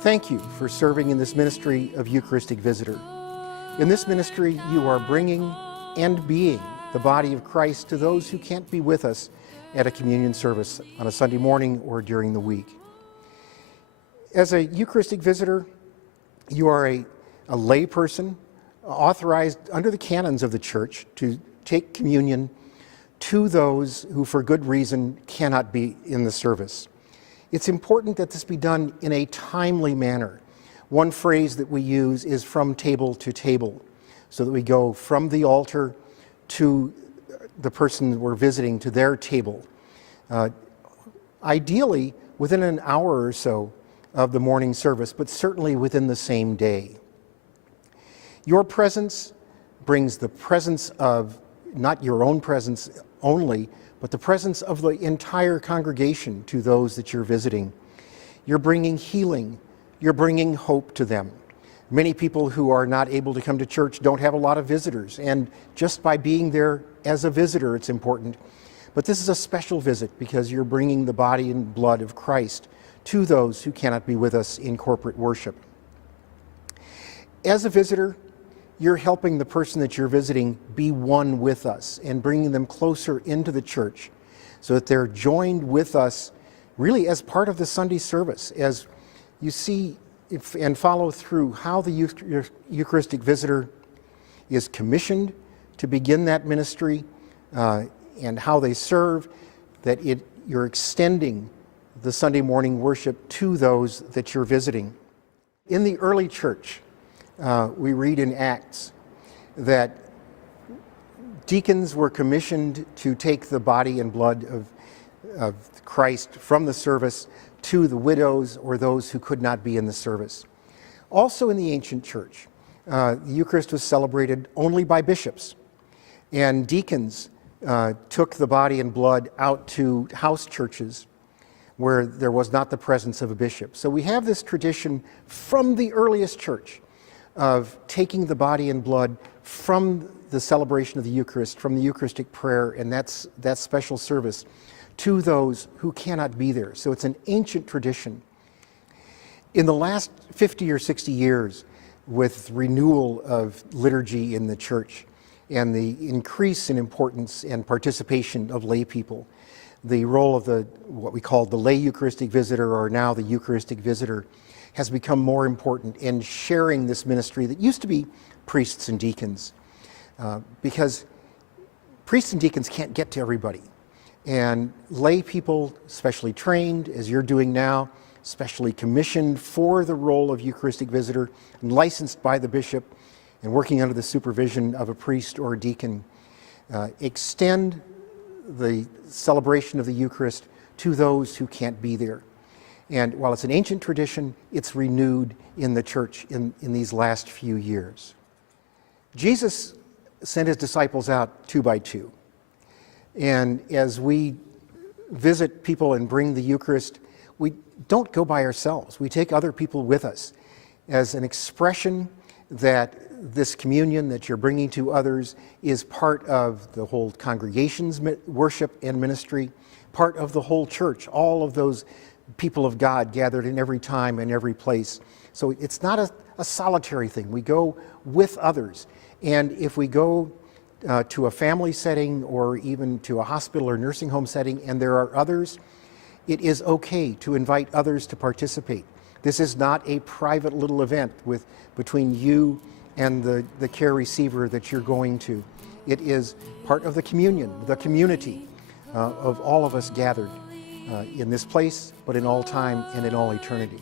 Thank you for serving in this ministry of Eucharistic Visitor. In this ministry, you are bringing and being the body of Christ to those who can't be with us at a communion service on a Sunday morning or during the week. As a Eucharistic Visitor, you are a lay person authorized under the canons of the Church to take communion to those who for good reason cannot be in the service. It's important that this be done in a timely manner. One phrase that we use is from table to table, so that we go from the altar to the person we're visiting, to their table. Ideally, within an hour or so of the morning service, but certainly within the same day. Your presence brings the presence of not your own presence only, but the presence of the entire congregation to those that you're visiting. You're bringing healing. You're bringing hope to them. Many people who are not able to come to church don't have a lot of visitors, and just by being there as a visitor, it's important. But this is a special visit because you're bringing the body and blood of Christ to those who cannot be with us in corporate worship. As a visitor, you're helping the person that you're visiting be one with us and bringing them closer into the church so that they're joined with us really as part of the Sunday service, as you see and follow through how the Eucharistic Visitor is commissioned to begin that ministry and how they serve, that you're extending the Sunday morning worship to those that you're visiting. In the early church, we read in Acts that deacons were commissioned to take the body and blood of Christ from the service to the widows or those who could not be in the service. Also in the ancient church, the Eucharist was celebrated only by bishops, and deacons took the body and blood out to house churches where there was not the presence of a bishop. So we have this tradition from the earliest church of taking the body and blood from the celebration of the Eucharist, from the Eucharistic prayer and that special service to those who cannot be there. So it's an ancient tradition. In the last 50 or 60 years, with renewal of liturgy in the church and the increase in importance and participation of lay people, the role of what we call the lay Eucharistic Visitor, or now the Eucharistic Visitor, has become more important in sharing this ministry that used to be priests and deacons, because priests and deacons can't get to everybody. And lay people, specially trained, as you're doing now, specially commissioned for the role of Eucharistic Visitor, and licensed by the bishop, and working under the supervision of a priest or a deacon, extend the celebration of the Eucharist to those who can't be there. And while it's an ancient tradition, it's renewed in the church in these last few years. Jesus sent his disciples out 2 by 2. And as we visit people and bring the Eucharist, we don't go by ourselves. We take other people with us as an expression that this communion that you're bringing to others is part of the whole congregation's worship and ministry, part of the whole church, all of those people of God gathered in every time and every place. So it's not a solitary thing. We go with others. And if we go to a family setting or even to a hospital or nursing home setting and there are others, it is okay to invite others to participate. This is not a private little event between you and the care receiver that you're going to. It is part of the communion, the community of all of us gathered in this place, but in all time and in all eternity.